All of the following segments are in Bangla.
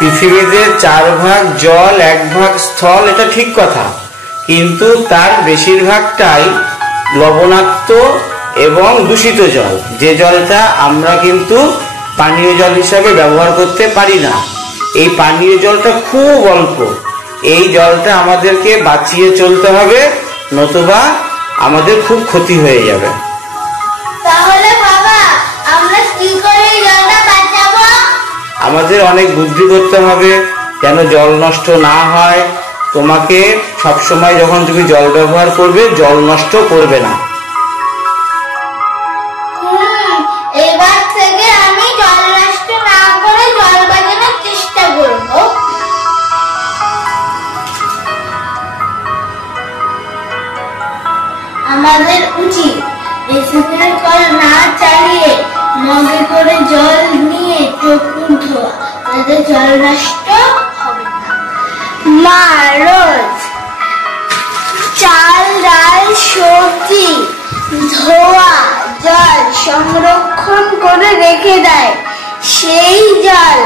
পৃথিবীতে 4 ভাগ জল 1 ভাগ স্থল, এটা ঠিক কথা, কিন্তু তার বেশিরভাগটাই লবণাক্ত এবং দূষিত জল, যে জলটা আমরা কিন্তু পানীয় জল হিসাবে ব্যবহার করতে পারি না। এই পানীয় জলটা খুব অল্প, এই জলটা আমাদেরকে বাঁচিয়ে চলতে হবে, নতুবা আমাদের খুব ক্ষতি হয়ে যাবে। তাহলে বাবা আমরা কি করে জলটা বাঁচাবো? আমাদের অনেক বুদ্ধি করতে হবে যেন জল নষ্ট না হয়। তোমাকে সবসময় যখন তুমি জল ব্যবহার করবে, জল নষ্ট করবে না। এবার থেকে আমি জল নষ্ট না করে জল বাঁচানোর চেষ্টা করব। আমাদের উচিত এসিডের কল না চালিয়ে মগে করে জল নিয়ে চোখ ধোয়া, যাতে জল নষ্ট হবে না। মা রোজ চাল ডাল সবজি ধোয়া জল সংরক্ষণ করে রেখে দেয়, সেই জল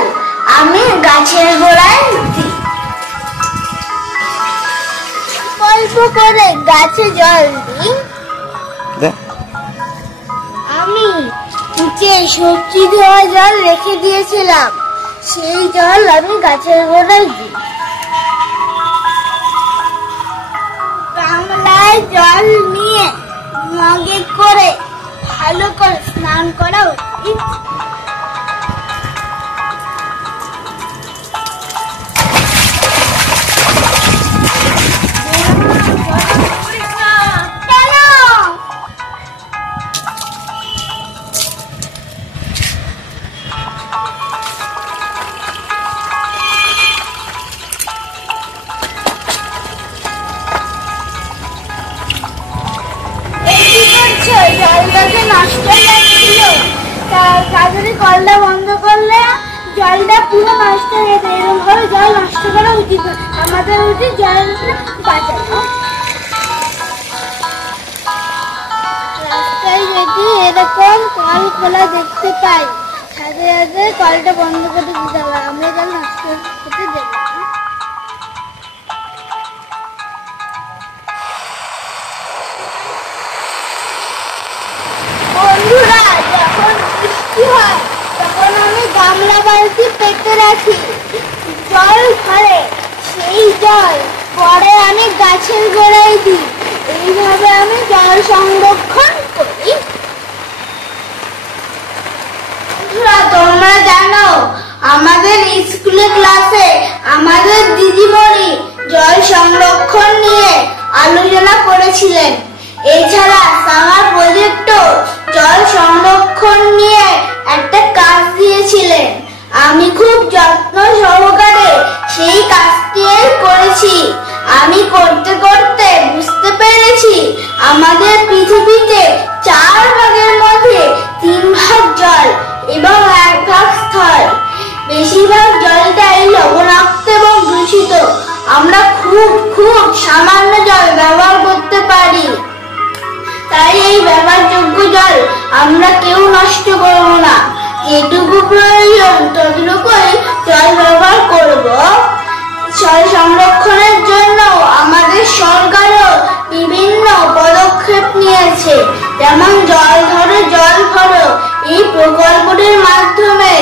আমি গাছের গোড়ায় দিই। অল্প করে গাছে জল দিই। আমি নিচে সবজি ধোয়া জল রেখে দিয়েছিলাম, সেই জল আমি গাছের গোড়ায় দিই। গামলায় জল নিয়ে মগে করে ভালো করে স্নান করা উচিত। কলটা বন্ধ করলে জলটা পুরো নষ্ট হয়ে যায়। এরকম ভাবে জল নষ্ট করা উচিত না, আমাদের উচিত জল বাঁচানো। রাস্তায় যদি এরকম কল খোলা দেখতে পাই, সাথে সাথে কলটা বন্ধ করে দিতে হবে, আমরা জল নষ্ট হতে দেব না। বন্ধুরা, যখন বৃষ্টি হয় তখন আমি গামলা বালতি পেতে রাখি, জল ভরে সেই জল পরে আমি গাছের গোড়ায় দিই। এইভাবে আমি জল সংরক্ষণ করি। বন্ধুরা, তোমরা জানো আমাদের স্কুলে ক্লাসে আমাদের দিদিমণি জল সংরক্ষণ নিয়ে আলোচনা করেছিলেন। এছাড়া সামার প্রজেক্টও জল সংরক্ষণ নিয়ে একটা কাজ দিয়েছিলেন। আমি খুব যত্ন সহকারে সেই কাজটি করেছি। আমি করতে করতে বুঝতে পেরেছি আমাদের পৃথিবীতে 4 ভাগের মধ্যে 3 ভাগ জল এবং 1 ভাগ স্থল। বেশিরভাগ জলটাই লবণাক্ত এবং দূষিত। আমরা খুব সামান্য জল ব্যবহার করতে পারি। তাই এই ব্যবহারযোগ্য জল আমরা কেউ নষ্ট করব না। যেটুকু প্রয়োজন ততটুকুই জল ব্যবহার করব। জল সংরক্ষণের জন্য আমাদের সরকারও বিভিন্ন পদক্ষেপ নিয়েছে, যেমন জল ধরো জল ভরো। এই প্রকল্পটির মাধ্যমে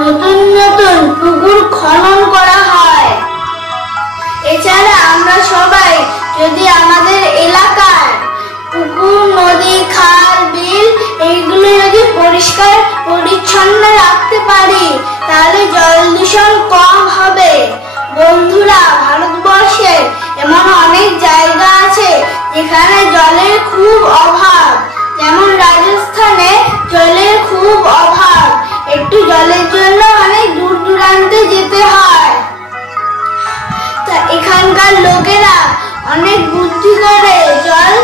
নতুন নতুন পুকুর খনন করা হয়। এছাড়া আমরা সবাই যদি আমাদের এলাকার পুকুর, নদী, খাল, বিল এইগুলো যদি পরিষ্কার পরিচ্ছন্ন রাখতে পারি, তাহলে জল দূষণ কম হবে। বন্ধুরা, ভারতবর্ষে এমন যেখানে জলের খুব অভাব, যেমন রাজস্থানে জলের খুব অভাব, একটু জলের জন্য অনেক দূর দূরান্তে যেতে হয়। তা এখানকার লোকেরা অনেক বুদ্ধি করে জল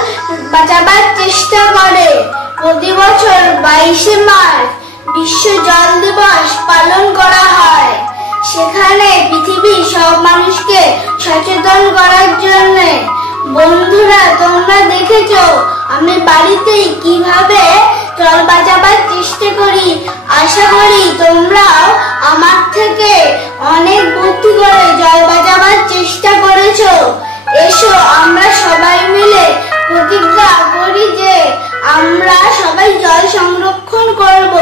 বাঁচাবার চেষ্টা করে। প্রতি বছর 22শে মার্চ বিশ্ব জল দিবস পালন করা হয়। সেখানে পৃথিবীর সব মানুষকে সচেতন করার জন্য। বন্ধুরা, তোমরা দেখেছো আমি বাড়িতেই কিভাবে জল বাঁচাবার চেষ্টা করি। আশা করি তোমরাও আমার থেকে অনেক বুদ্ধি করে জল বাঁচাবার চেষ্টা করেছো। এসো আমরা সবাই মিলে প্রতিজ্ঞা করি যে আমরা সবাই জল সংরক্ষণ করব,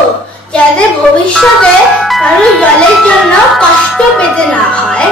যাতে ভবিষ্যতে কারো জলের জন্য কষ্ট পেতে না হয়।